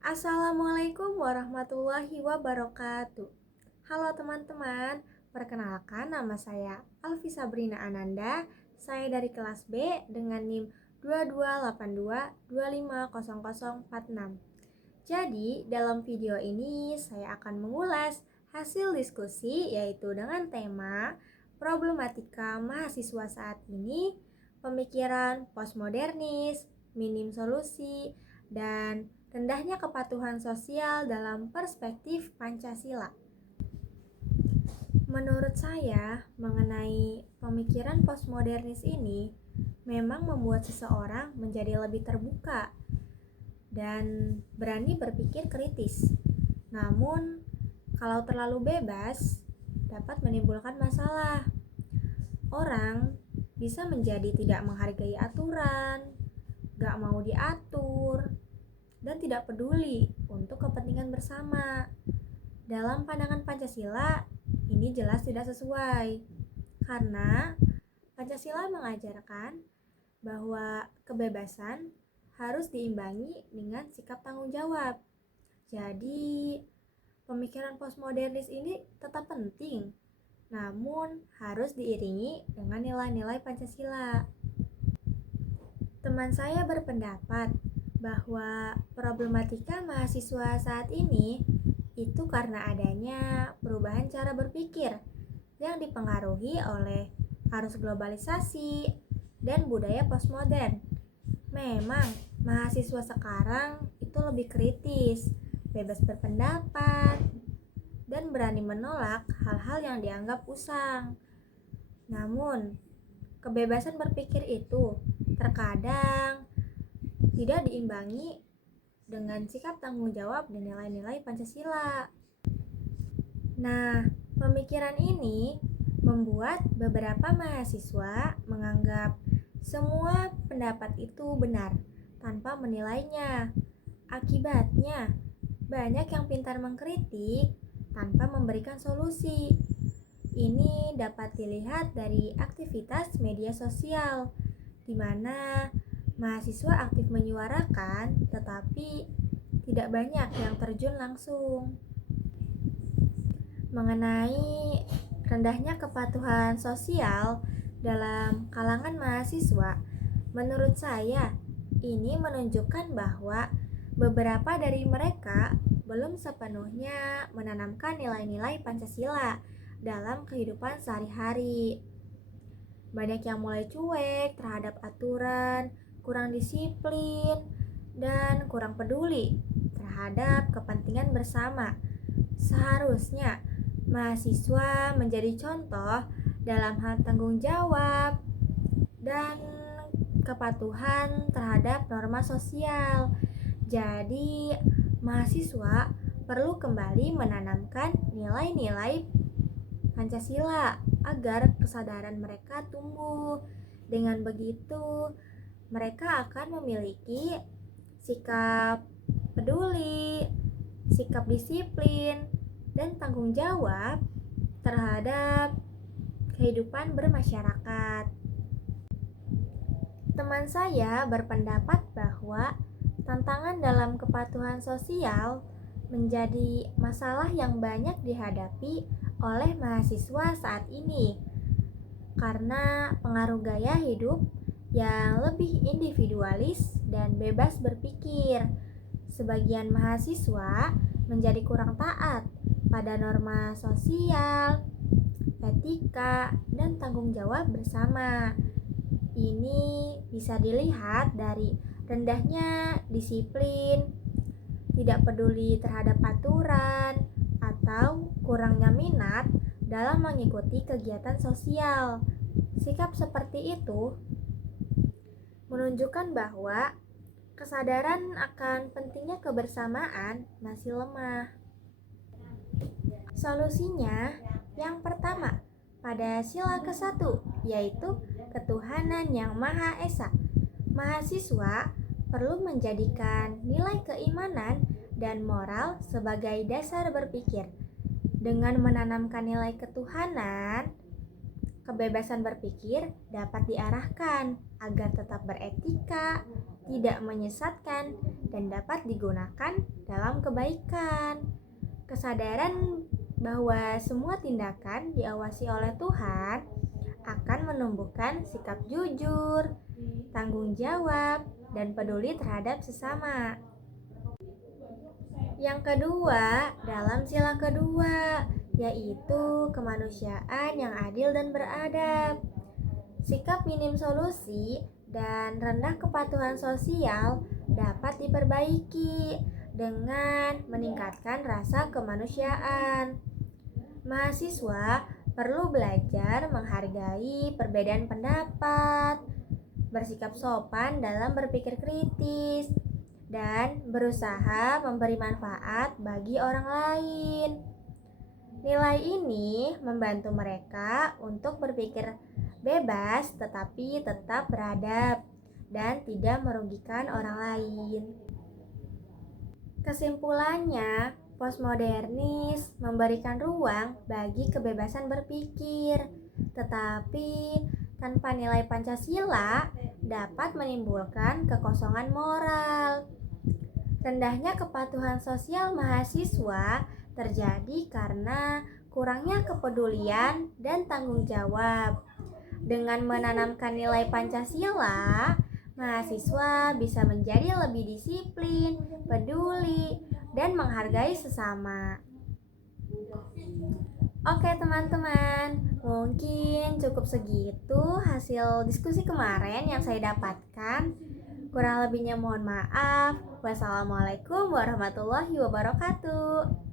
Assalamualaikum warahmatullahi wabarakatuh. Halo teman-teman, perkenalkan nama saya Alfi Sabrina Ananda. Saya dari kelas B dengan NIM 2282250046. Jadi, dalam video ini saya akan mengulas hasil diskusi yaitu dengan tema problematika mahasiswa saat ini, pemikiran postmodernis, minim solusi, dan rendahnya kepatuhan sosial dalam perspektif Pancasila. Menurut saya, mengenai pemikiran postmodernis ini memang membuat seseorang menjadi lebih terbuka dan berani berpikir kritis. Namun, kalau terlalu bebas, dapat menimbulkan masalah. Orang bisa menjadi tidak menghargai aturan, gak mau diatur, dan tidak peduli untuk kepentingan bersama. Dalam pandangan Pancasila, ini jelas tidak sesuai, karena Pancasila mengajarkan bahwa kebebasan harus diimbangi dengan sikap tanggung jawab. Jadi, pemikiran postmodernis ini tetap penting, namun harus diiringi dengan nilai-nilai Pancasila. Teman saya berpendapat bahwa problematika mahasiswa saat ini itu karena adanya perubahan cara berpikir yang dipengaruhi oleh arus globalisasi dan budaya postmodern. Memang mahasiswa sekarang itu lebih kritis, bebas berpendapat, dan berani menolak hal-hal yang dianggap usang. Namun, kebebasan berpikir itu terkadang tidak diimbangi dengan sikap tanggung jawab dan nilai-nilai Pancasila. Nah, pemikiran ini membuat beberapa mahasiswa menganggap semua pendapat itu benar tanpa menilainya. Akibatnya, banyak yang pintar mengkritik tanpa memberikan solusi. Ini dapat dilihat dari aktivitas media sosial, di mana mahasiswa aktif menyuarakan, tetapi tidak banyak yang terjun langsung. Mengenai rendahnya kepatuhan sosial dalam kalangan mahasiswa, menurut saya ini menunjukkan bahwa beberapa dari mereka belum sepenuhnya menanamkan nilai-nilai Pancasila dalam kehidupan sehari-hari. Banyak yang mulai cuek terhadap aturan, kurang disiplin, dan kurang peduli terhadap kepentingan bersama. Seharusnya mahasiswa menjadi contoh dalam hal tanggung jawab dan kepatuhan terhadap norma sosial. Jadi, mahasiswa perlu kembali menanamkan nilai-nilai Pancasila agar kesadaran mereka tumbuh. Dengan begitu, mereka akan memiliki sikap peduli, sikap disiplin, dan tanggung jawab terhadap kehidupan bermasyarakat. Teman saya berpendapat bahwa tantangan dalam kepatuhan sosial menjadi masalah yang banyak dihadapi oleh mahasiswa saat ini karena pengaruh gaya hidup yang lebih individualis dan bebas berpikir. Sebagian mahasiswa menjadi kurang taat pada norma sosial, etika, dan tanggung jawab bersama. Ini bisa dilihat dari rendahnya disiplin, tidak peduli terhadap aturan, atau kurangnya minat dalam mengikuti kegiatan sosial. Sikap seperti itu menunjukkan bahwa kesadaran akan pentingnya kebersamaan masih lemah. Solusinya, yang pertama, pada sila ke-1, yaitu ketuhanan yang Maha Esa. Mahasiswa perlu menjadikan nilai keimanan dan moral sebagai dasar berpikir. Dengan menanamkan nilai ketuhanan, kebebasan berpikir dapat diarahkan agar tetap beretika, tidak menyesatkan, dan dapat digunakan dalam kebaikan. Kesadaran bahwa semua tindakan diawasi oleh Tuhan akan menumbuhkan sikap jujur, tanggung jawab, dan peduli terhadap sesama. Yang kedua, dalam sila kedua, yaitu kemanusiaan yang adil dan beradab. Sikap minim solusi dan rendah kepatuhan sosial dapat diperbaiki dengan meningkatkan rasa kemanusiaan. Mahasiswa perlu belajar menghargai perbedaan pendapat, bersikap sopan dalam berpikir kritis, dan berusaha memberi manfaat bagi orang lain. Nilai ini membantu mereka untuk berpikir bebas tetapi tetap beradab dan tidak merugikan orang lain. Kesimpulannya, postmodernis memberikan ruang bagi kebebasan berpikir, tetapi tanpa nilai Pancasila dapat menimbulkan kekosongan moral. Rendahnya kepatuhan sosial mahasiswa terjadi karena kurangnya kepedulian dan tanggung jawab. Dengan menanamkan nilai Pancasila, mahasiswa bisa menjadi lebih disiplin, peduli, dan menghargai sesama. Oke teman-teman, mungkin cukup segitu hasil diskusi kemarin yang saya dapatkan. Kurang lebihnya mohon maaf. Wassalamualaikum warahmatullahi wabarakatuh.